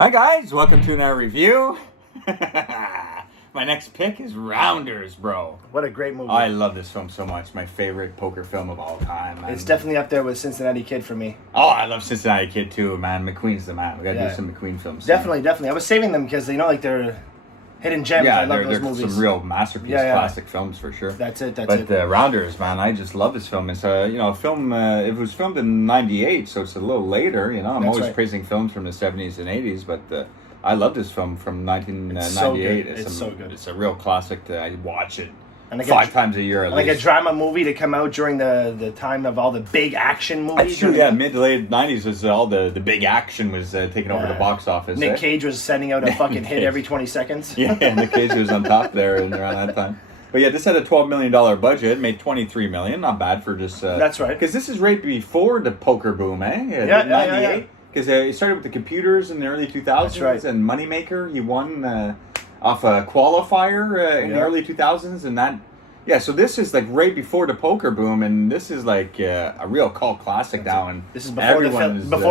Hi guys, welcome to another review. My next pick is Rounders, bro. What a great movie. I love this film so much. My favorite poker film of all time. Man. It's definitely up there with Cincinnati Kid for me. Oh, I love Cincinnati Kid too, man. McQueen's the man. We gotta do some McQueen films. Definitely. I was saving them because they're hidden gems. Yeah, I love those they're movies. some real masterpiece classic films for sure. That's it. But Rounders, man, I just love this film. It's a film. It was filmed in '98, so it's a little later. I'm always praising films from the '70s and '80s, but I love this film from 1998. It's so good. It's a real classic. I watch it and 5 times a year at least. Like a drama movie to come out during the time of all the big action movies. That's true, yeah. Mid to late 90s was all the big action was taking over the box office. Nick Cage was sending out a fucking hit every 20 seconds. Yeah, Nick Cage was on top there around that time. But yeah, this had a $12 million budget, made $23 million. Not bad for just... That's right. Because this is right before the poker boom, eh? Yeah, 98. Because it started with the computers in the early 2000s. That's right. And Moneymaker, he won off a qualifier in the early 2000s. And that... Yeah, so this is like right before the poker boom, and this is like a real cult classic now. And this is before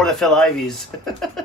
the Phil Ivies.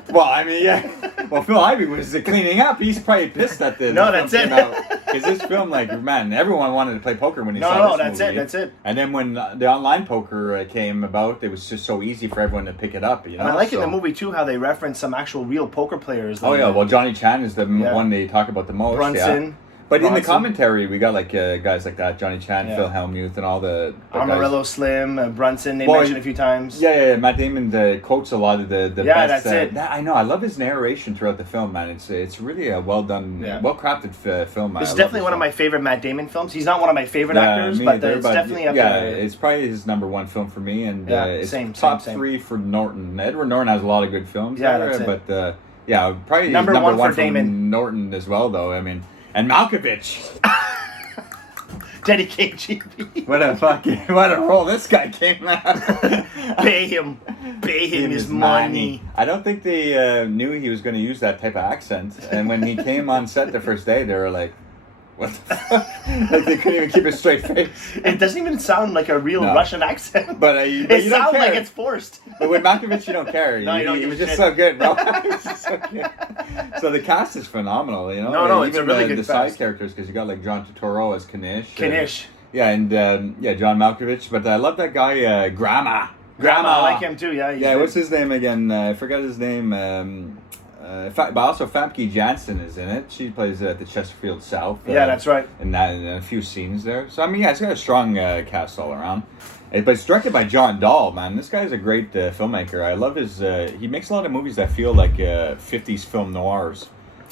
Well, I mean, yeah. Well, Phil Ivey was cleaning up. He's probably pissed at the No, that's it. Because this film, like, man, everyone wanted to play poker when they saw this movie. That's it. And then when the online poker came about, it was just so easy for everyone to pick it up. And I like in the movie too how they reference some actual real poker players. Oh yeah, well Johnny Chan is the one they talk about the most. Brunson. Yeah. But in the commentary, we got like guys like that, Johnny Chan, Phil Hellmuth, and all the Amarillo guys. Slim, Brunson, they mentioned a few times. Yeah. Matt Damon quotes a lot of the best. That's it. I know. I love his narration throughout the film, man. It's really a well done, well crafted film. It's definitely one of my favorite Matt Damon films. He's not one of my favorite actors, but it's definitely up there. Yeah, it's probably his number one film for me, and it's same, top three for Norton. Edward Norton has a lot of good films. Yeah, that's it. But probably number one for Damon. Norton as well, though. I mean. And Malkovich. Dedicate GB. What a role this guy came out. Pay him his money. I don't think they knew he was going to use that type of accent. And when he came on set the first day, they were like, what the fuck? Like they couldn't even keep a straight face. It doesn't even sound like a real Russian accent. But it sounds like it's forced. But with Malkovich, you don't care. No, you don't. He was just so good, bro. He was just so good. So the cast is phenomenal, No, even it's a really good the side characters, because you got like John Turturro as Kanish. And John Malkovich. But I love that guy, Grandma. I like him too. Yeah. What's his name again? I forgot his name. But also Famke Janssen is in it. She plays at the Chesterfield South. That's right. In a few scenes there. So I mean, it's got a strong cast all around. But it's directed by John Dahl, man. This guy's a great filmmaker. I love his. He makes a lot of movies that feel like 50s film noirs.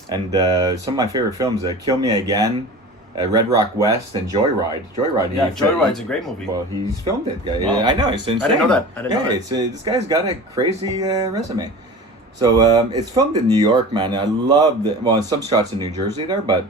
And some of my favorite films: Kill Me Again, Red Rock West, and Joyride. Joyride's a great movie. Well, he's filmed it. Wow. I know, it's insane. I didn't know that. This guy's got a crazy resume. So it's filmed in New York, man. I love some shots in New Jersey there, but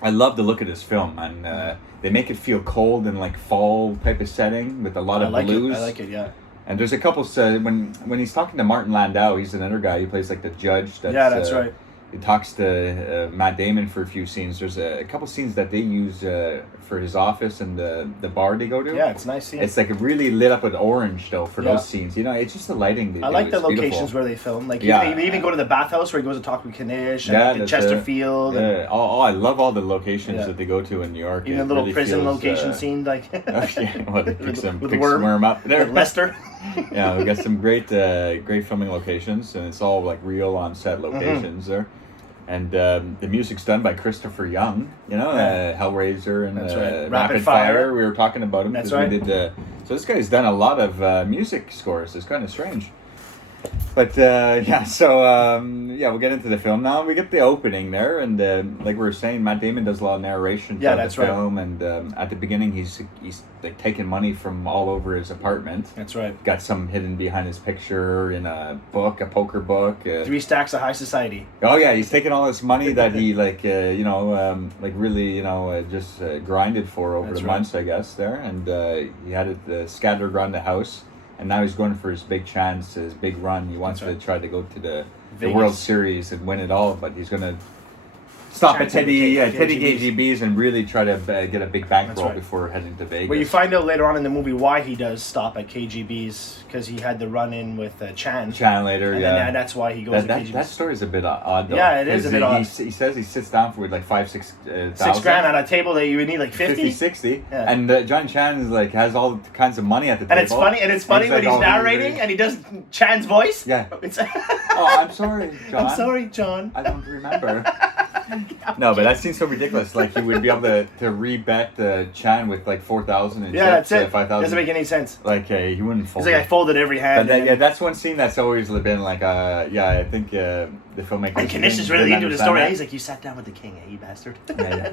I love the look of this film, and they make it feel cold and like fall type of setting with a lot of blues. I like it, yeah. And there's a couple when he's talking to Martin Landau, he's another guy. He plays like the judge. That's right. He talks to Matt Damon for a few scenes. There's a couple scenes that they use for his office and the bar they go to. Yeah, it's nice. It's like really lit up with orange though for those scenes. It's just the lighting. I like the locations where they film. Like you even go to the bathhouse where he goes to talk with Kanish and the Chesterfield. I love all the locations that they go to in New York. Even a little prison location scene, like they pick some worm up there. With Lester. Yeah, we got some great filming locations, and it's all like real on set locations there. And the music's done by Christopher Young, Hellraiser and Rapid Fire. We were talking about him because we did. So this guy's done a lot of music scores. It's kind of strange. But we'll get into the film now. We get the opening there, and like we were saying, Matt Damon does a lot of narration throughout the film. And at the beginning, he's like taking money from all over his apartment. That's right. Got some hidden behind his picture in a poker book. 3 stacks of high society. Oh yeah, he's taking all this money that he just grinded for over the months, I guess there, and he had it scattered around the house. And now he's going for his big chance, his big run. He wants to try to go to the World Series and win it all, but he's going to stop at Teddy KGB's and really try to get a big bankroll before heading to Vegas. Well, you find out later on in the movie why he does stop at KGB's, because he had the run-in with Chan. Chan later, and that's why he goes to KGB's. That story is a bit odd, though. Yeah, it is a bit odd. He says he sits down for like $5,000-6,000. $6,000 on a table that you would need like 50? 60. Yeah. And John Chan is like has all kinds of money at the table. And it's funny when he's narrating and he does Chan's voice. Yeah. I'm sorry, John. I'm sorry, John. I don't remember. No, but that seems so ridiculous. Like he would be able to rebet Chan with like 4,000 and that's it. 5,000. Doesn't make any sense. Like he wouldn't fold. He's like, I folded every hand. But that's one scene that's always been like I think the filmmaker. And Kanish is really into the story. He's like, you sat down with the king, you bastard. Yeah.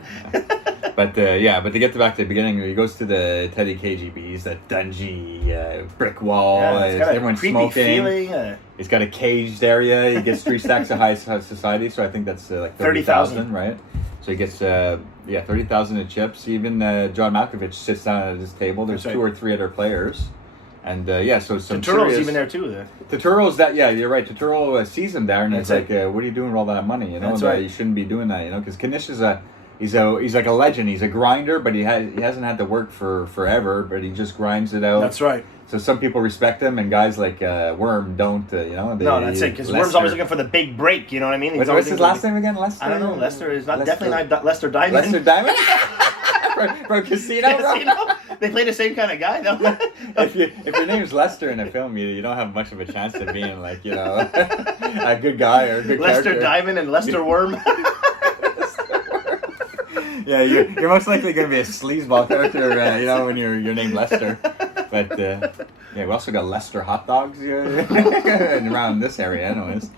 But to get back to the beginning, he goes to the Teddy KGB's, that dungy brick wall. Everyone's smoking. Feeling, He's got a caged area. He gets 3 stacks of high society, so I think that's like 30,000, right? So he gets 30,000 of chips. Even John Malkovich sits down at his table. There's 2 or 3 other players. And so some Turturro's even there too. Turturro's you're right. Turturro sees him there and he's like, "What are you doing with all that money? You know, you shouldn't be doing that. You know, because Kanish is he's like a legend. He's a grinder, but he hasn't had to work for forever. But he just grinds it out. That's right. So some people respect him, and guys like Worm don't. No, that's it. Because Worm's always looking for the big break. You know what I mean? What's his last name again? Lester. I don't know. Lester is definitely not Lester Diamond. Lester Diamond. From Casino. They play the same kind of guy, though. if your name's Lester in a film, you don't have much of a chance of being like a good guy or a good Lester character. Diamond and Lester Worm. Yeah, you're most likely going to be a sleazeball character, when you're named Lester. But we also got Lester hot dogs around this area, anyways.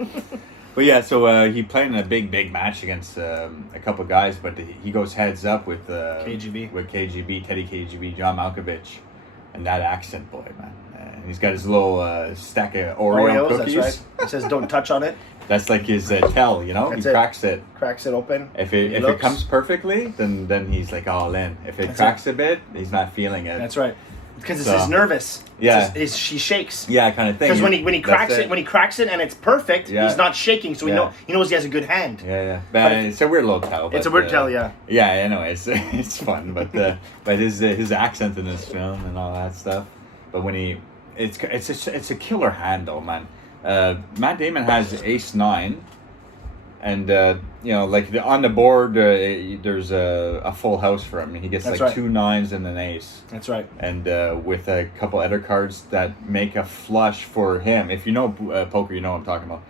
But yeah, so he played in a big match against a couple guys, but he goes heads up with KGB, Teddy KGB, John Malkovich, and that accent boy, man. And he's got his little stack of Oreo cookies. That's right. It says "Don't touch" on it. That's like his tell, He cracks it. Cracks it open. If it comes perfectly, then he's like all in. If it cracks a bit, he's not feeling it. That's right. Because he's nervous. Yeah. She shakes. Yeah, kind of thing. Because when he cracks it and it's perfect, he's not shaking, so he knows he has a good hand. Yeah. But it's a weird little tell. It's a weird tell, yeah. Yeah, I know it's fun, but his accent in this film and all that stuff. But when it's a killer hand though, man. Matt Damon has ace 9, and on the board there's a full house for him. He gets 2 9s and an ace. That's right. And with a couple other cards that make a flush for him. If you know poker, you know what I'm talking about.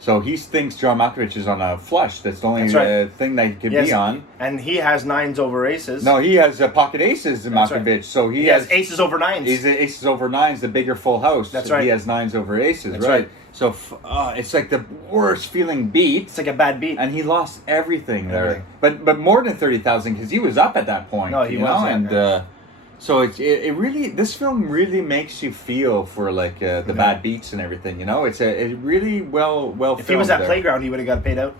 So he thinks John Malkovich is on a flush. That's the only thing that he could be on. And he has 9s over aces. No, he has pocket aces in Malkovich. Right. So he has aces over 9s. He's aces over 9s, the bigger full house. That's right. He has 9s over aces. That's right. So it's like the worst feeling beat. It's like a bad beat. And he lost everything there. But more than 30,000 because he was up at that point. No, he was. So it really, this film really makes you feel for like the bad beats and everything. It's it really well filmed. If he was at Playground, he would have got paid out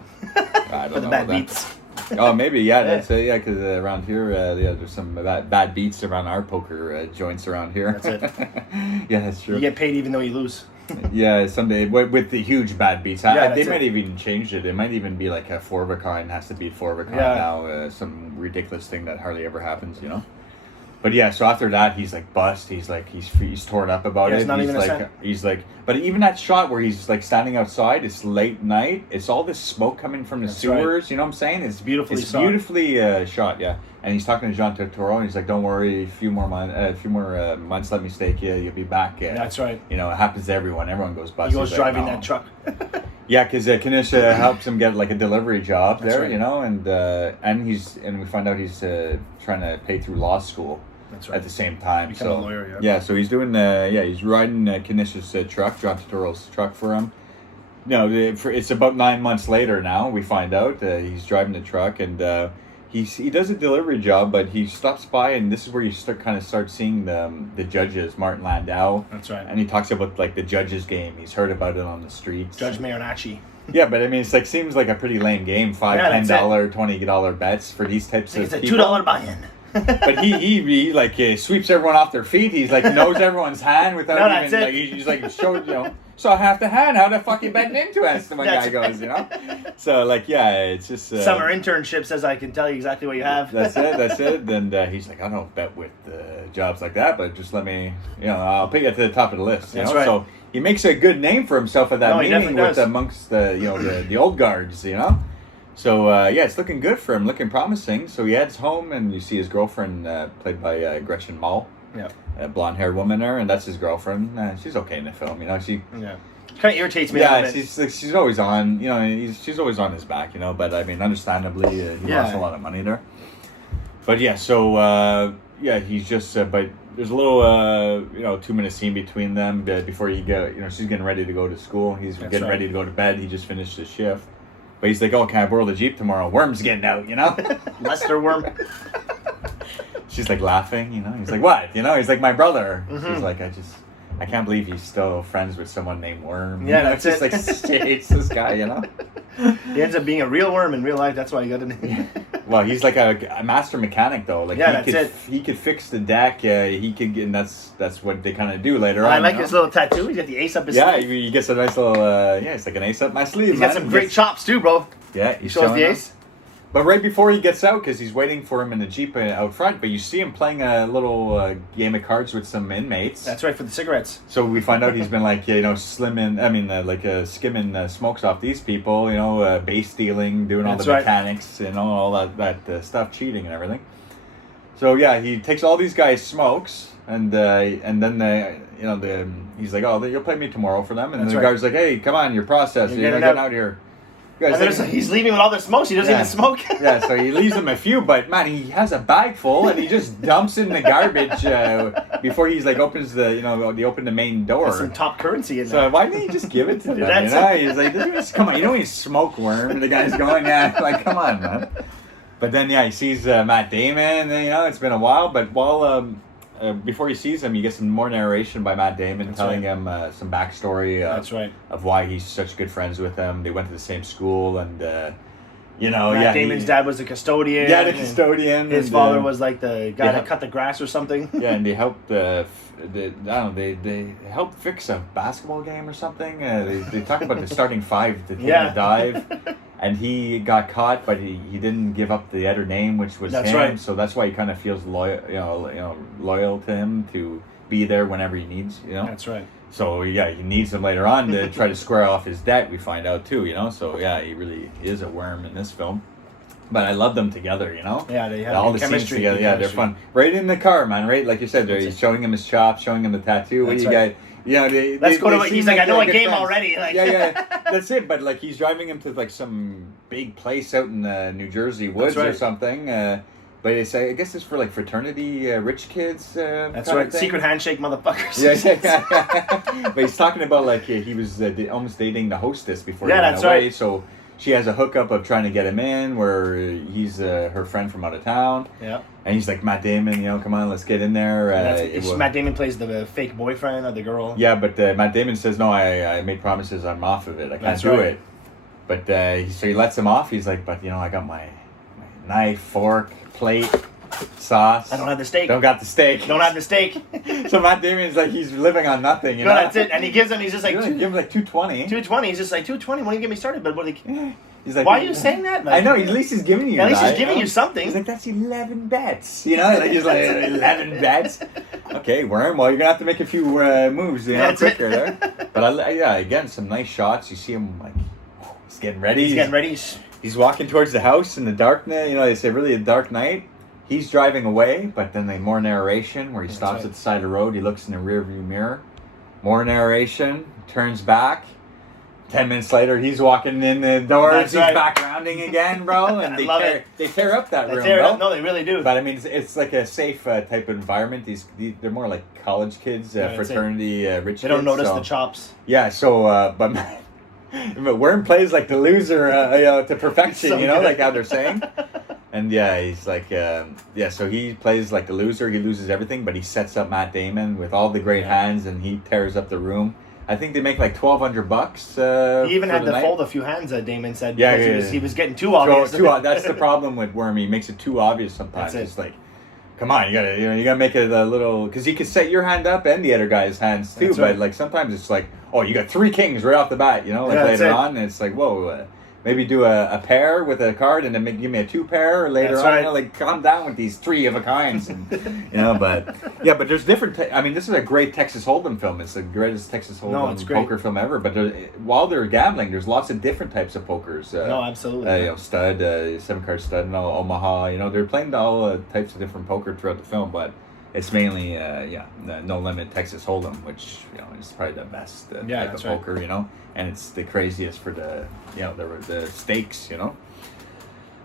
for the bad beats. Oh, maybe that's because around here, there's some bad beats around our poker joints around here. That's it. Yeah, that's true. You get paid even though you lose. Yeah, someday with the huge bad beats. They might even change it. It might even be like a 4 of a kind has to beat 4 of a kind now. Some ridiculous thing that hardly ever happens, But yeah, so after that, he's like bust. He's like he's torn up about it. He's like, but even that shot where he's like standing outside, it's late night. It's all this smoke coming from the sewers. Right. You know what I'm saying? It's beautifully shot. Yeah. And he's talking to John Turturro, and he's like, "Don't worry, a few more months, let me stake you. You'll be back." That's right. It happens to everyone. Everyone goes bust. He goes driving that truck. Yeah, because Kanish helps him get like a delivery job there, right. and we find out he's trying to pay through law school. That's right. At the same time. Become a lawyer, yeah. So he's doing he's riding Kanish's truck, John Turturro's truck for him. It's about 9 months later now. We find out he's driving the truck, and he does a delivery job, but he stops by, and this is where you start seeing the judges, Martin Landau. That's right. And he talks about like the judges game. He's heard about it on the streets. Judge Marinacci. Yeah, but I mean, it's seems like a pretty lame game. $5, $10, $20 bets for these types of people. It's a $2 buy-in. But he sweeps everyone off their feet. He's like knows everyone's hand without even like he's like showed saw half the hand. How the fuck you betting into it? The one guy goes, you know. So like, yeah, it's just summer internship says I can tell you exactly what you have. That's it. And he's like, I don't bet with jobs like that, but just let me, I'll put you at the top of the list. You know? Right. So he makes a good name for himself at that meeting with amongst the old guards, you know. So it's looking good for him, looking promising. So he heads home, and you see his girlfriend, played by Gretchen Mol, a blonde-haired woman there, and that's his girlfriend. She's okay in the film, you know. She kind of irritates me. Yeah, she's always on, she's always on his back, you know. But I mean, understandably, he lost a lot of money there. But yeah, so he's just but. There's a little, 2-minute scene between them before you go. She's getting ready to go to school. He's getting ready to go to bed. He just finished his shift, but he's like, "Oh, can I borrow the Jeep tomorrow? Worm's getting out, you know." Lester Worm. She's like laughing, you know. He's like, "What?" You know. He's like, "My brother." Mm-hmm. She's like, I can't believe he's still friends with someone named Worm. Yeah, that's just like she hates this guy, you know. He ends up being a real worm in real life. That's why he got a name. Well, he's like a master mechanic, though. Like he could fix the deck. He could, and that's what they kind of do later on. I like his little tattoo. He's got the ace up his sleeve. Yeah, he gets a nice little. It's like an ace up my sleeve. He's got some great chops too, bro. Yeah, he shows the ace. But right before he gets out, because he's waiting for him in the Jeep out front, but you see him playing a little game of cards with some inmates. That's right, for the cigarettes. So we find out he's been skimming smokes off these people, base stealing, doing all the mechanics, all that stuff, cheating and everything. So yeah, he takes all these guys' smokes, and then he's like, "Oh, you'll pay me tomorrow for them," and the guy's like, "Hey, come on, you're processed, you're getting out here." He's leaving with all the smokes. He doesn't even smoke. Yeah, so he leaves them a few, but man, he has a bag full, and he just dumps in the garbage before he's like opens they open the main door. There's some top currency in there. So why didn't he just give it to them? He's like, come on, he's smoke worm, and the guy's going, like, come on, man. But then he sees Matt Damon, and it's been a while, but while before he sees him, you get some more narration by Matt Damon telling him some backstory of why he's such good friends with him. They went to the same school, and Matt Damon's dad was the custodian. Yeah, the custodian. His father was like the guy that cut the grass or something. Yeah, and they helped. They helped fix a basketball game or something. They talk about the starting five to take a dive. And he got caught, but he didn't give up the other name, which was him. Right. So that's why he kind of feels loyal to him to be there whenever he needs. That's right. So he needs him later on to try to square off his debt. We find out too. So he really is a worm in this film. But I love them together. Yeah, they have all the scenes together. Yeah, they're fun. Right in the car, man. Right, like you said, he's showing him his chops, showing him the tattoo. What do you got? Let's go to. He's like, I know a game friends. Already. Like. Yeah, that's it. But like, he's driving him to like some big place out in New Jersey woods or something. But I guess it's for like fraternity rich kids. That's right. Secret handshake, motherfuckers. Yeah. But he's talking about like he was almost dating the hostess before he went away. Right. So she has a hookup of trying to get him in, where he's her friend from out of town. Yeah. And he's like, Matt Damon, come on, let's get in there. Matt Damon plays the fake boyfriend of the girl. Yeah, but Matt Damon says, no, I made promises, I'm off of it. I can't do it. But so he lets him off. He's like, but I got my knife, fork, plate, sauce. I don't have the steak. Don't got the steak. Don't have the steak. So Matt Damon's like, he's living on nothing, No, that's it. And he gives him, he's just like... give him like $220. $220. He's just like, $220, won't you get me started? But like... He's like, why are you saying that? Like, I know, at least he's giving you At least he's giving you something. He's like, that's 11 bets. Like, he's like, 11 bets? Okay, Worm, well, you're going to have to make a few moves quicker there. But again, some nice shots. You see him, like, he's getting ready. He's getting ready. He's walking towards the house in the darkness. They say really a dark night. He's driving away, but then more narration where he stops at the side of the road. He looks in the rearview mirror. More narration. Turns back. 10 minutes later, he's walking in the doors. He's back rounding again, bro. And they tear up that room, bro. No, they really do. But I mean, it's like a safe type of environment. They're more like college kids, fraternity, rich kids. They don't notice the chops. Yeah. So, but Worm plays like the loser, to perfection. Like how they're saying. And he's like, so he plays like the loser. He loses everything, but he sets up Matt Damon with all the great hands, and he tears up the room. I think they make like $1,200. He even had to fold a few hands. Damon said, yeah, he was getting too obvious. That's the problem with Worm. He makes it too obvious sometimes. It's like, come on, you gotta make it a little, because you can set your hand up and the other guy's hands too. That's right. But like sometimes it's like, oh, you got 3 kings right off the bat, like later on, and it's like, whoa. Maybe do a pair with a card and then give me a 2 pair later on. Right. Like calm down with these 3 of a kinds, and But yeah, but there's different. I mean, this is a great Texas Hold'em film. It's the greatest Texas Hold'em poker film ever. But while they're gambling, there's lots of different types of pokers. Absolutely. Stud, 7-card stud, and Omaha. They're playing all types of different poker throughout the film, but it's mainly No Limit Texas Hold'em, which is probably the best type of poker, and it's the craziest for the the stakes,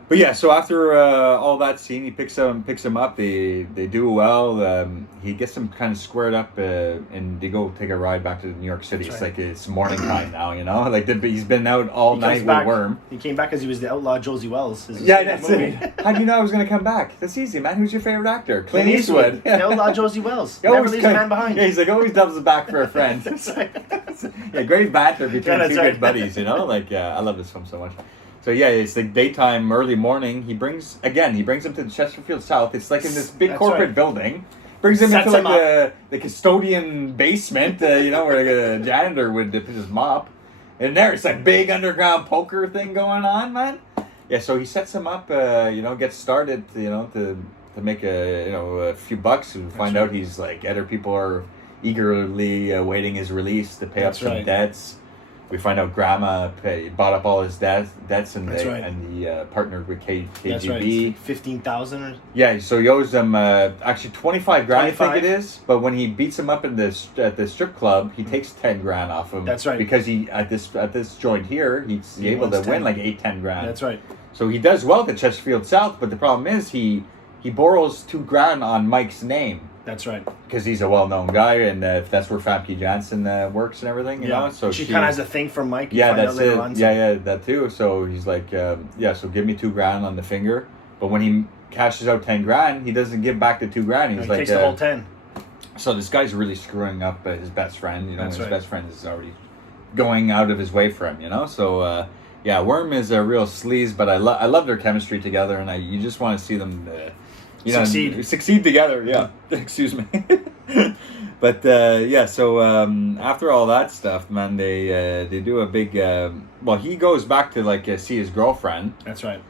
But yeah, so after all that scene, he picks him up. They do well. He gets them kind of squared up, and they go take a ride back to New York City. It's like it's morning time now, Like he's been out all night with Worm. He came back because he was the outlaw Josie Wells. That's it. How do you know I was going to come back? That's easy, man. Who's your favorite actor? Clint Eastwood. The outlaw Josie Wells. Never leaves a man behind. Yeah, he's like always doubles back for a friend. That's right. Great banter between two good buddies. I love this film so much. So yeah, it's like daytime, early morning. He brings him to the Chesterfield South. It's like in this big corporate building. Brings him into like the custodian basement, where a janitor would put his mop. And there's a big underground poker thing going on, man. Yeah, so he sets him up, gets started, to make a few bucks. And find out he's like other people are eagerly awaiting his release to pay up some debts. We find out Grandma bought up all his debts and partnered with KGB. That's right. 15,000. Yeah, so he owes them actually 25 grand, I think it is. But when he beats him up at the strip club, he takes 10 grand off him. That's right. Because he at this joint here, he's able to win like 10 grand. That's right. So he does well at Chesterfield South, but the problem is he borrows 2 grand on Mike's name. That's right. Because he's a well-known guy, and that's where Famke Janssen works and everything, you know? So she kind of has a thing for Mike. Yeah, that's it. Yeah, that too. So he's like, so give me 2 grand on the finger. But when he cashes out 10 grand, he doesn't give back the 2 grand. He's he takes the whole 10. So this guy's really screwing up his best friend, His best friend is already going out of his way for him, So, Worm is a real sleaze, but I love their chemistry together, and you just want to see them... succeed together, yeah. Excuse me. But so after all that stuff, man, they do a big he goes back to see his girlfriend. That's right.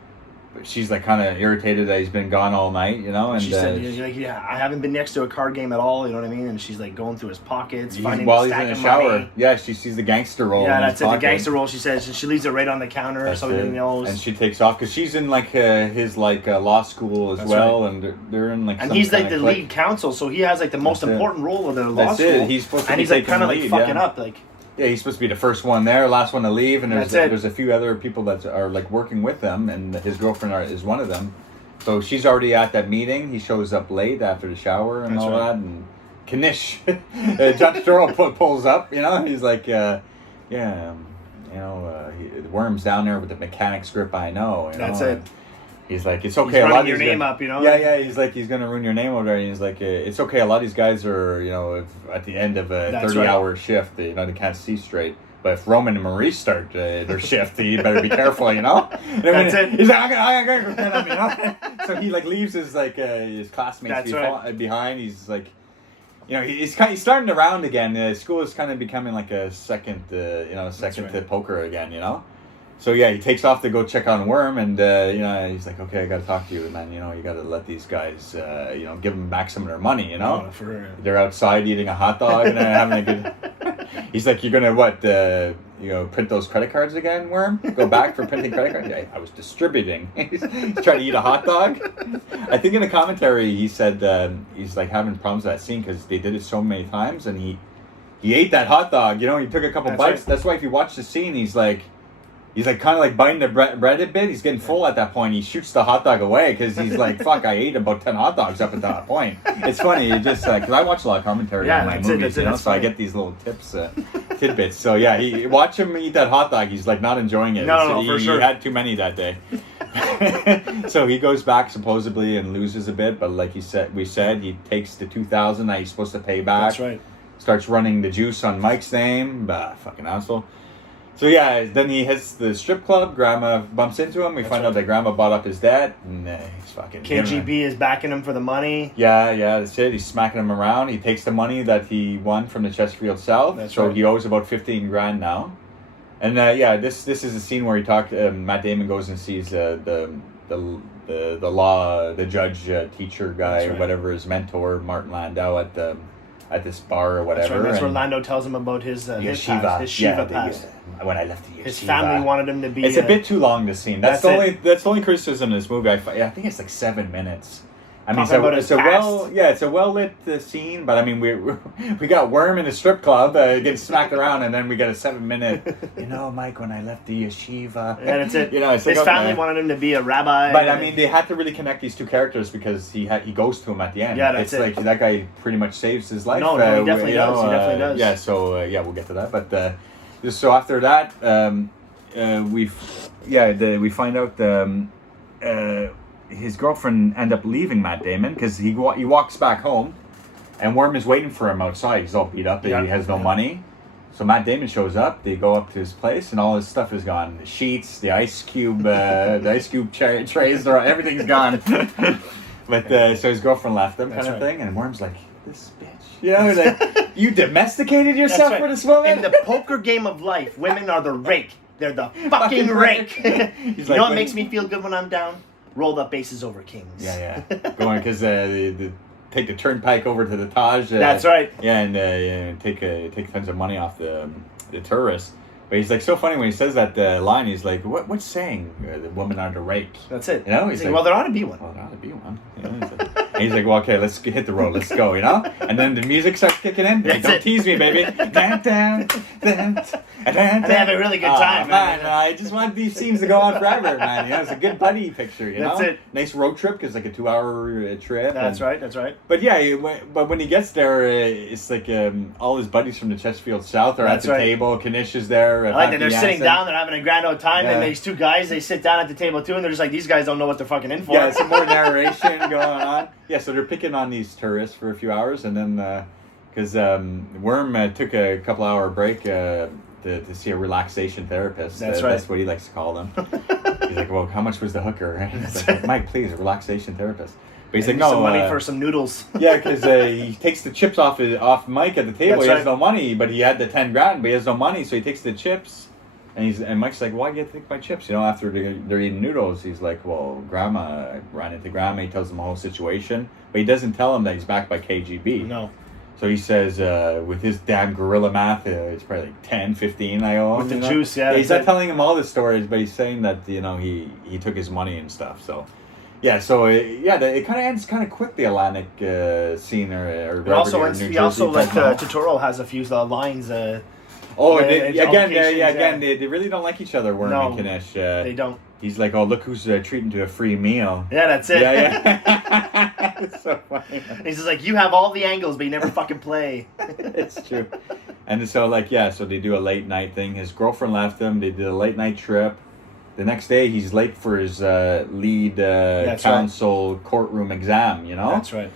But she's like kind of irritated that he's been gone all night, and she said, I haven't been next to a card game at all, you know what I mean? And she's like going through his pockets, finding a stack of money. Shower. Yeah, she sees the gangster roll. Yeah, that's it. The gangster roll. She says, and she leaves it right on the counter, so he knows. And she takes off because she's in his law school as well, and they're in like. And he's like the lead counsel, so he has like the most important role of the law school. It. He's supposed to, and he's like kind of like fucking up, like. Yeah, he's supposed to be the first one there, last one to leave, and there's a few other people that are like working with them, and his girlfriend is one of them. So she's already at that meeting. He shows up late after the shower and that, and Knish, Judge Turl pulls up. He's like, the Worm's down there with the mechanic's grip. I know. That's it. He's like, it's okay. He's running your name up, Yeah. He's like, he's gonna ruin your name over there. And he's like, it's okay. A lot of these guys are, at the end of a 30-hour shift, they can't see straight. But if Roman and Maurice start their shift, you better be careful, That's it. He's like, I gotta protect him, So he leaves his classmates behind. He's like, he's starting to round again. School is kind of becoming like a second, to poker again, So he takes off to go check on Worm, and he's like, okay, I got to talk to you, man. You got to let these guys, give them back some of their money. They're outside eating a hot dog and having a good. He's like, you're gonna print those credit cards again, Worm? Go back for printing credit cards? Yeah, I was distributing. He's trying to eat a hot dog. I think in the commentary he said he's like having problems with that scene because they did it so many times, and he ate that hot dog. He took a couple bites. Right. That's why if you watch the scene, he's like kind of like biting the bread a bit. He's getting full at that point. He shoots the hot dog away because he's like, fuck, I ate about 10 hot dogs up at that point. It's funny. You just, because I watch a lot of commentary on my movies, so funny. I get these little tidbits. So yeah, watch him eat that hot dog. He's like not enjoying it. No, for sure. He had too many that day. So he goes back supposedly and loses a bit, but like we said, he takes the 2,000 that he's supposed to pay back. That's right. Starts running the juice on Mike's name. Fucking asshole. So yeah, then he hits the strip club. Grandma bumps into him. We find out that Grandma bought up his dad. And he's fucking... KGB is backing him for the money. Yeah, that's it. He's smacking him around. He takes the money that he won from the Chesterfield South. So he owes about 15 grand now. And this is a scene where he Matt Damon goes and sees the judge, teacher guy, or whatever, his mentor, Martin Landau, at this bar or whatever. That's where Lando tells him about his yeshiva. His Shiva past. When I left the yeshiva. His family wanted him to be... It's a bit too long, this scene. That's the only criticism of this movie. I think it's like 7 minutes. I mean, it's a well lit scene, but I mean, we got Worm in a strip club getting smacked around, and then we got a 7-minute. Mike, when I left the yeshiva, and that's it. It's his family wanted him to be a rabbi, but I mean, they had to really connect these two characters because he goes to him at the end. Yeah, that's it's like that guy pretty much saves his life. No, he definitely does. He definitely does. Yeah, so we'll get to that, but so after that, we find out his girlfriend end up leaving Matt Damon because he walks back home, and Worm is waiting for him outside. He's all beat up. He has no money. So Matt Damon shows up. They go up to his place, and all his stuff is gone. The sheets, the ice cube, trays, everything's gone. But so his girlfriend left him, kind of thing. And Worm's like, "This bitch, like you domesticated yourself for this woman." In the poker game of life, women are the rake. They're the fucking rake. He's you know what makes me feel good when I'm down? Rolled up aces over kings. Yeah. Going because take the turnpike over to the Taj. That's right. Yeah, and take tons of money off the tourists. But he's like so funny when he says that line. He's like, "What's saying? The women are the rake." That's it. He's like, well, there ought to be one. Well, there ought to be one. He's like, well, okay, let's hit the road. Let's go. And then the music starts kicking in. Like, don't tease me, baby. And they have a really good time. Man, I just want these scenes to go on forever, man. It's a good buddy picture. That's it. Nice road trip because like a 2-hour trip. That's right. But yeah, but when he gets there, it's like all his buddies from the Chesterfield South are at the table. Kanish is there. I like that they're sitting down, they're having a grand old time, and these two guys, they sit down at the table too, and they're just like, these guys don't know what they're fucking in for. Yeah, some more narration going on. Yeah, so they're picking on these tourists for a few hours, and then because Worm took a couple-hour break to see a relaxation therapist. That's right. That's what he likes to call them. He's like, well, how much was the hooker? And he's like, Mike, please, a relaxation therapist. But he's like, no, some money for some noodles. Yeah, because he takes the chips off Mike at the table. That's he has no money, but he had the 10 grand, but he has no money, so he takes the chips. And Mike's like, why do you take my chips? After they're eating noodles, he's like, well, I ran into Grandma. He tells him the whole situation, but he doesn't tell him that he's backed by KGB. No. So he says, with his damn gorilla math, it's probably like 10, 15 I owe him. With the juice, yeah. He's not telling him all the stories, but he's saying that, he took his money and stuff, so... Yeah, so it kind of ends kind of quick, the Atlantic scene or New Totoro has a few lines. They really don't like each other, Worm and Kanish. They don't. He's like, oh, look who's treating to a free meal. Yeah, that's it. Yeah. It's so funny. He's just like, you have all the angles, but you never fucking play. It's true. And so so they do a late night thing. His girlfriend left him. They did a late night trip. The next day, he's late for his lead counsel courtroom exam, That's right.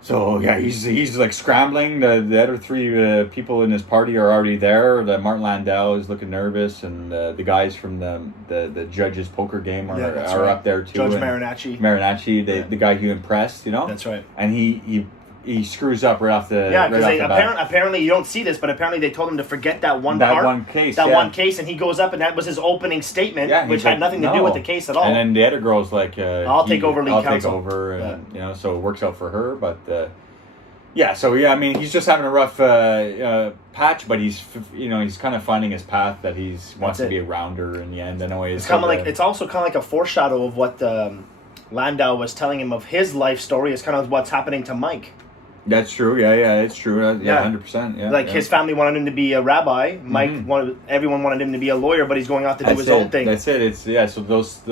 So, yeah, he's like scrambling. The other three people in his party are already there. Martin Landau is looking nervous, and the guys from the judge's poker game are up there, too. Judge Marinacci. The guy who impressed, That's right. And he screws up right off the because apparently you don't see this, but apparently they told him to forget that one case, and he goes up and that was his opening statement, which had nothing to do with the case at all. And then the other girl's like, I'll take over lead counsel. I'll take over, and so it works out for her. But I mean, he's just having a rough patch, but he's kind of finding his path that he wants to be a rounder in the end. Anyways, it's also kind of like a foreshadow of what Landau was telling him of his life story. Is kind of what's happening to Mike. That's true. Yeah, it's true. 100%. Yeah. His family wanted him to be a rabbi. Mike everyone wanted him to be a lawyer, but he's going out to do his own thing. That's it. So those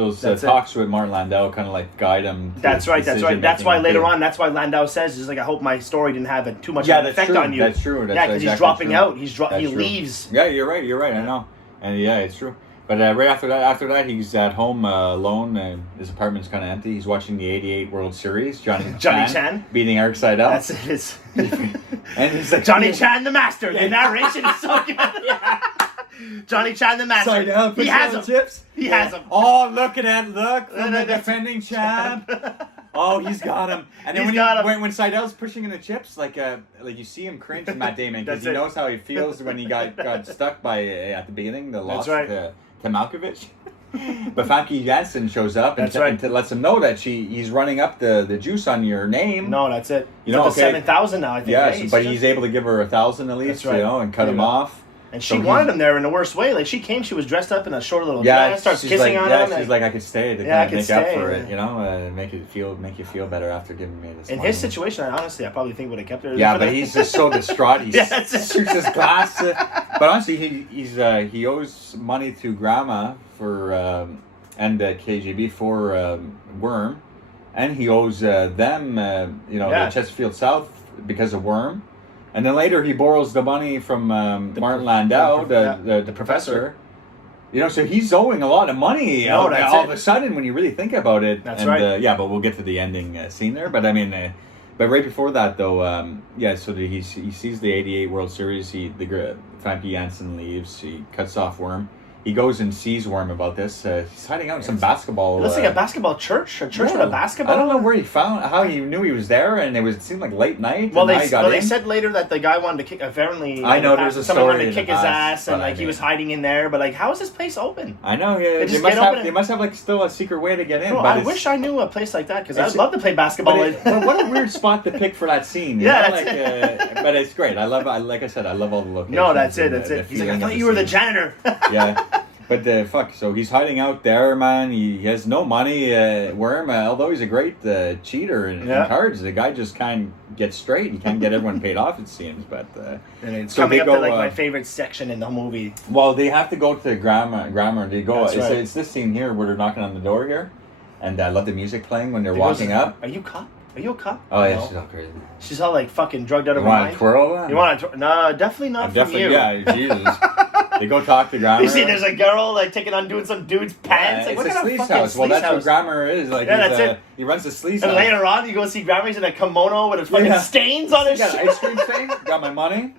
talks with Martin Landau kind of like guide him. That's right. That's why later on, that's why Landau says, "Is like I hope my story didn't have too much of an effect on you." That's true. Because he's dropping out. He leaves. Yeah, you're right. I know, and it's true. But right after that, he's at home alone, and his apartment's kind of empty. He's watching the '88 World Series. Johnny Chan beating Eric Seidel. That's it. And he's like, Johnny Chan, the master. The narration is so good. Johnny Chan the master. Seidel, he has them. Chips. He has them. Oh, look at that look from the defending champ. Oh, he's got him. And then when Seidel's pushing in the chips, like you see him cringe, Matt Damon, because he knows how he feels when he got stuck by at the beginning, the loss to Malkovich. But Famke Janssen shows up and lets him know that he's running up the juice on your name. No, that's it. You know, 7,000 now, I think. Yeah, but he's able to give her 1,000 at least, and cut him off. And she wanted him there in the worst way. Like, she came, she was dressed up in a short little dress, starts kissing on him. Yeah, she's like, I could stay to kind of make up for it, make you feel better after giving me this. In his situation, I probably think would have kept her. Yeah, but he's just so distraught. He shoots his glass. But honestly, he owes money to Grandma for and KGB for Worm, and he owes them, the Chesterfield South because of Worm. And then later he borrows the money from Martin Landau, the professor. So he's owing a lot of money all of a sudden when you really think about it. That's right. But we'll get to the ending scene there. But I mean, but right before that though, so he sees the '88 World Series. Famke Janssen leaves. He cuts off Worm. He goes and sees Worm about this. He's hiding out in some basketball. It looks like a basketball church. A church with a basketball. I don't know how he knew he was there, and it seemed like late night. Well, they said later that the guy wanted to kick. Apparently, I know there's a story. Someone wanted to kick his ass, and he was hiding in there. But how is this place open? I know. Yeah, they must have still a secret way to get in. Bro, I wish I knew a place like that because I'd love to play basketball. What a weird spot to pick for that scene. But it's great. Like I said, I love all the locations. No, that's it. That's it. He's like, I thought you were the janitor. Yeah. But so he's hiding out there, man. He has no money. Worm, although he's a great cheater in cards, the guy just can't get straight. He can't get everyone paid off, it seems. But and it's coming up to my favorite section in the movie. Well, they have to go to Grammar. They go. It's this scene here where they're knocking on the door here, and I love the music playing when they're walking up. Are you cop? Are you a cop? Oh yeah, she's all crazy. She's all like fucking drugged out of her mind. mind. You want to twirl? No, definitely not from you. Yeah, Jesus. They go talk to Grammar. You see, there's a girl doing some dude's pants. It's a sleaze house. Well, that's what Grammar is. That's it. He runs a sleaze house. And later on, you go see Grammar. He's in a kimono with fucking stains on his shirt. Got an ice cream stain. Got my money.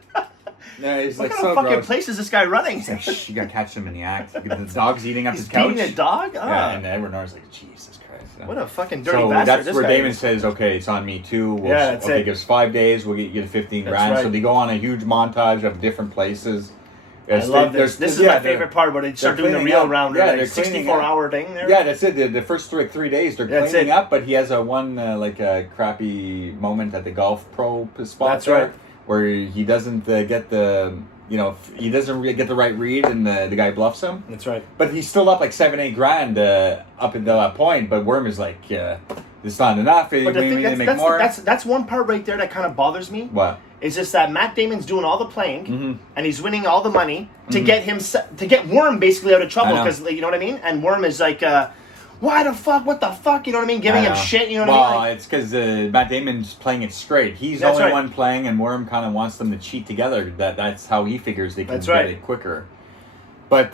Yeah, he's what like kind of fucking place is this guy running? He's like, shh, you gotta catch him in the act. The dog's eating up his couch. He's beating a dog? Yeah, and Edward Norton's like, Jesus Christ. What a fucking dirty bastard. So that's where Damon says, okay, it's on me too. That's it. Give us 5 days, we'll get you 15 grand. Right. So they go on a huge montage of different places. I love this. This is my favorite part where they start doing the real rounder, they're 64-hour thing there. Yeah, that's it. The first 3 days they're cleaning up, but he has a crappy moment at the golf pro spot. That's right. Where he doesn't get he doesn't get the right read, and the guy bluffs him. That's right. But he's still up like 7-8 grand up until that point. But Worm is like, it's not enough. But the thing, that's one part right there that kind of bothers me. What? It's just that Matt Damon's doing all the playing, and he's winning all the money to get Worm basically out of trouble, because you know what I mean. And Worm is like, why the fuck? What the fuck? You know what I mean? Giving him shit. You know what I mean? Well, it's because Matt Damon's playing it straight. He's the only one playing, and Worm kind of wants them to cheat together. That's how he figures they can get it quicker. But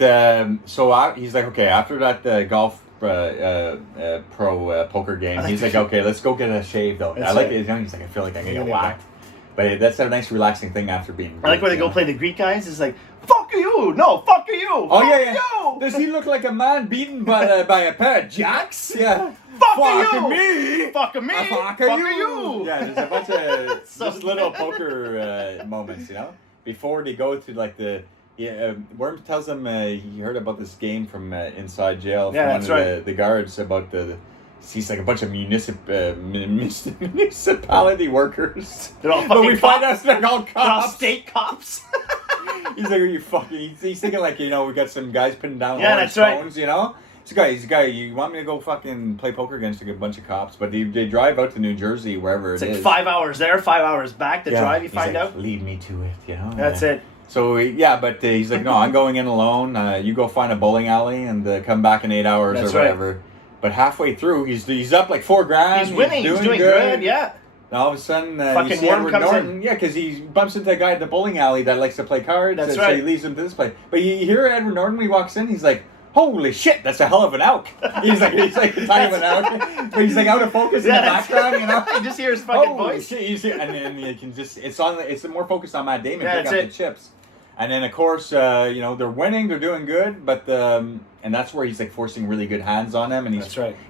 he's like, okay, after that golf pro poker game, he's like, okay, let's go get a shave though. I like it. He's like, I feel like I'm gonna get whacked. But that's a nice relaxing thing after being. I like when they go play the Greek guys. It's like, fuck you! No, fuck you! Oh yeah. You. Does he look like a man beaten by a pair of jacks? Yeah. Fuck you! Me! Fuck me! Fuck you! Yeah, there's a bunch of just little poker moments, before they go to like the. Worm tells him he heard about this game from inside jail from one of the guards about the. He's like a bunch of municipality workers. They're all fucking we find out they're all cops. They're all state cops. He's like, are you fucking... He's thinking like, we got some guys putting down that's phones, He's a guy, you want me to go fucking play poker against a bunch of cops? But they drive out to New Jersey, wherever it is. It's like 5 hours there, 5 hours back. The drive, you find out. Lead me to it, That's it. So, but he's like, no, I'm going in alone. You go find a bowling alley and come back in 8 hours or whatever. Right. But halfway through, he's up like $4 grand. He's winning. He's doing good. Yeah. And all of a sudden, you see Edward Norton. Yeah, because he bumps into a guy at the bowling alley that likes to play cards. That's right. So he leads him to this place. But you hear Edward Norton when he walks in, he's like, holy shit, that's a hell of an elk. He's like talking about an elk. But he's like out of focus in the background, You just hear his fucking voice. Shit, and then you can just, it's more focused on Matt Damon picking up the chips. And then of course, they're winning, they're doing good, but and that's where he's like forcing really good hands on him, and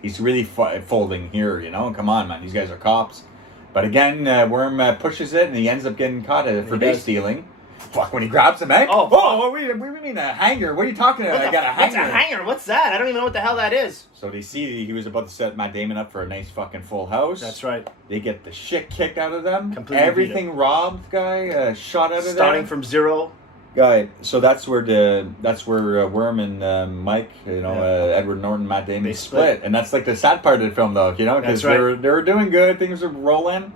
he's really folding here. Come on, man, these guys are cops. But again, Worm pushes it, and he ends up getting caught for base stealing. Fuck, when he grabs him, eh? Oh, we mean a hanger? What are you talking about? I got a hanger. What's a hanger? What's that? I don't even know what the hell that is. So they see he was about to set Matt Damon up for a nice fucking full house. That's right. They get the shit kicked out of them. Completely. Everything robbed, guy. Shot out of them. Starting from zero. Guy. So that's where Worm and Mike, Edward Norton, Matt Damon, they split. And that's like the sad part of the film, though. Because they were doing good. Things were rolling.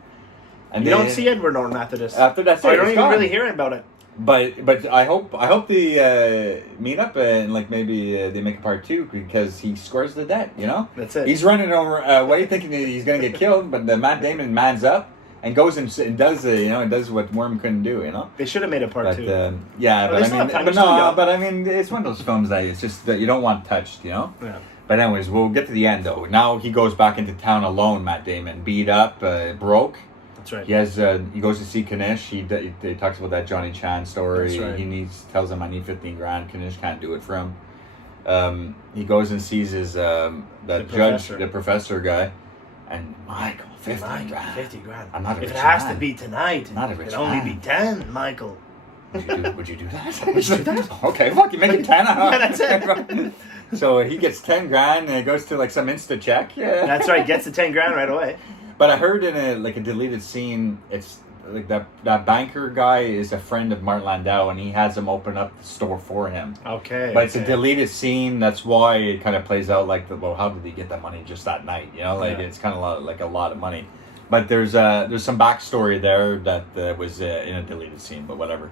And you don't see Edward Norton after this. After that, I don't even really hear about it. But I hope they meet up and like maybe they make a part 2 because he squares the debt. That's it. He's running over away thinking that he's gonna get killed, but the Matt Damon mans up and goes and does does what Worm couldn't do. They should have made a part 2. But I mean, it's one of those films that it's just that you don't want touched. Yeah. But anyways, we'll get to the end though. Now he goes back into town alone. Matt Damon, beat up, broke. That's right. He has. He goes to see Kanish. He talks about that Johnny Chan story. That's right. He tells him I need 15 grand. Kanish can't do it for him. He goes and sees his the professor guy, and Michael 50 grand. 50 grand. I'm not a if rich it has man. to be tonight, Not a rich it'll only be 10, Michael. Would you do that? Would you do that? Okay, fuck, you make it 10. Yeah, that's it. So he gets 10 grand and goes to like some Insta check. Yeah. That's right. Gets the 10 grand right away. But I heard in a deleted scene, it's like that banker guy is a friend of Martin Landau, and he has him open up the store for him. Okay. But it's a deleted scene. That's why it kind of plays out like how did he get that money just that night? It's kind of like a lot of money. But there's some backstory there that was in a deleted scene, but whatever.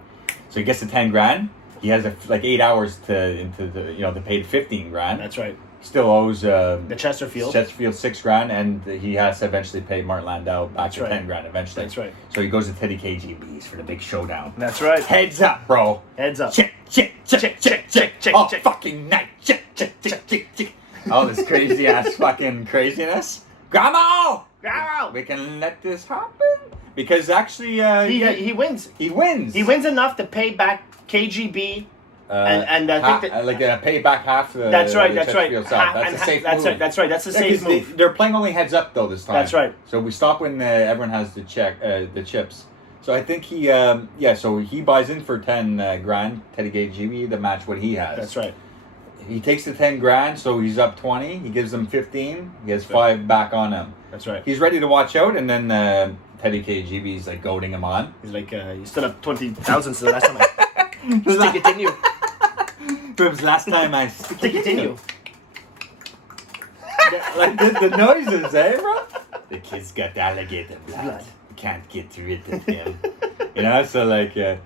So he gets the 10 grand. He has 8 hours to pay 15 grand. That's right. Still owes the Chesterfield 6 grand, and he has to eventually pay Martin Landau back to 10 grand eventually. That's right. So he goes to Teddy KGB's for the big showdown. That's right. Heads up, bro. Heads up. Check. All fucking night. Check. All this crazy ass fucking craziness. Grandma! We can let this happen because actually he wins. He wins. He wins enough to pay back KGB. And I think that pay back half the. That's right. That's right. That's a safe move. That's right. That's a safe move. They're playing only heads up though this time. That's right. So we stop when everyone has the chips. So I think he So he buys in for 10 grand. Teddy KGB to match what he has. That's right. He takes the 10 grand, so he's up 20. He gives them 15. He has 5 back on him. That's right. He's ready to watch out, and then Teddy KGB's like goading him on. He's like, you still have 20,000, so the last time I stick it in you. From last time I stick it in you. Like the noises, eh, bro? The kid's got alligator blood. You can't get rid of him. So like, it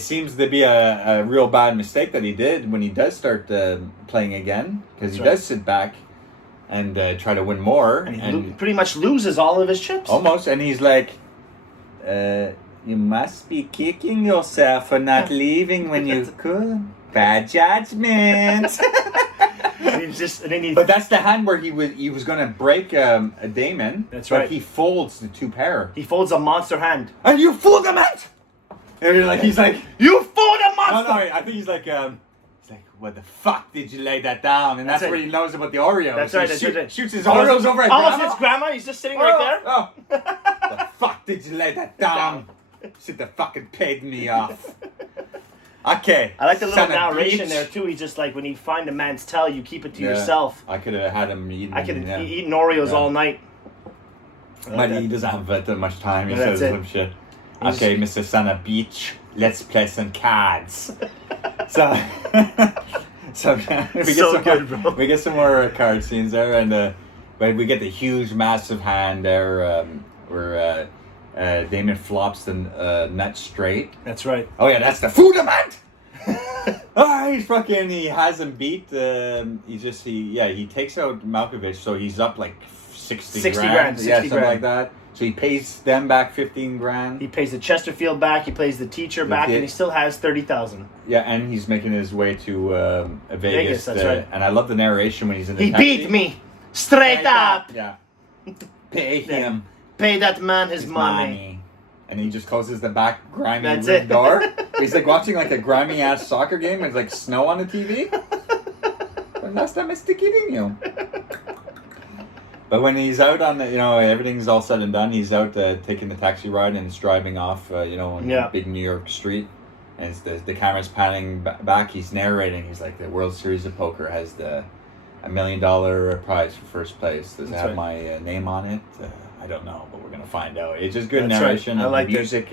seems to be a real bad mistake that he did when he does start playing again, because he does sit back and try to win more. And he pretty much loses all of his chips. Almost, and he's like, you must be kicking yourself for not leaving when you could. Bad judgment. But that's the hand where he was going to break a Damon. That's right. But he folds the 2 pair. He folds a monster hand. And you fooled him, man! And he's like, you fooled a monster! No, I think he's like, what the fuck did you lay that down? And that's where he knows about the Oreos. That's right. Shoots his Oreos over at Grandma. It's Grandma. He's just sitting right there. Oh. The fuck did you lay that down? Should have fucking paid me off. Okay. I like the little narration there too. He's just like, when you find a man's tail, you keep it to yourself. I could have had him eating. I could have eaten Oreos all night. But he doesn't have that much time. He says some shit. Okay, Mr. Son of Beach, let's play some cards. We get some more card scenes there, and but we get the huge, massive hand there where Damon flops the nut straight. That's right. Oh yeah, that's the fundament. He has him beat. He takes out Malkovich, so he's up like 60 grand. Something like that. So he pays them back 15 grand. He pays the Chesterfield back. He pays the teacher back, and he still has 30,000. Yeah, and he's making his way to Vegas. That's right. And I love the narration when he's in the taxi. He beat me straight up. Yeah. Pay him. Pay that man his money. and he just closes the back grimy That's room it. door. He's like watching like a grimy ass soccer game with like snow on the TV. Last time I stick it in you. But when he's out on the, everything's all said and done, he's out taking the taxi ride and he's driving off, on a big New York street. And the camera's panning back. He's narrating. He's like, the World Series of Poker has $1 million prize for first place. Does it have my name on it? I don't know, but we're going to find out. It's just good narration. I like the music.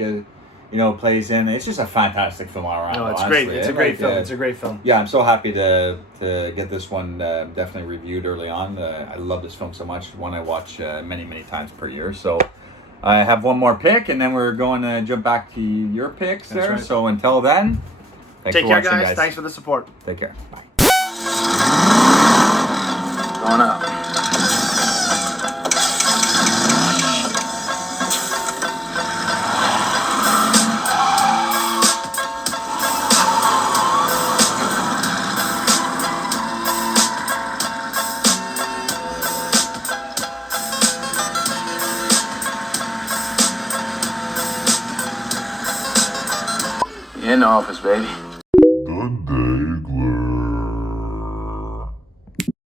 Plays in. It's just a fantastic film all around. No, it's honestly. great. It's a great film. It's a great film. Yeah, I'm so happy to get this one definitely reviewed early on. I love this film so much. One I watch many, many times per year. So I have one more pick, and then we're going to jump back to your picks there. Right. So until then, take care, guys. Thanks for the support. Take care. Bye. Going up. In the office, baby. Good day.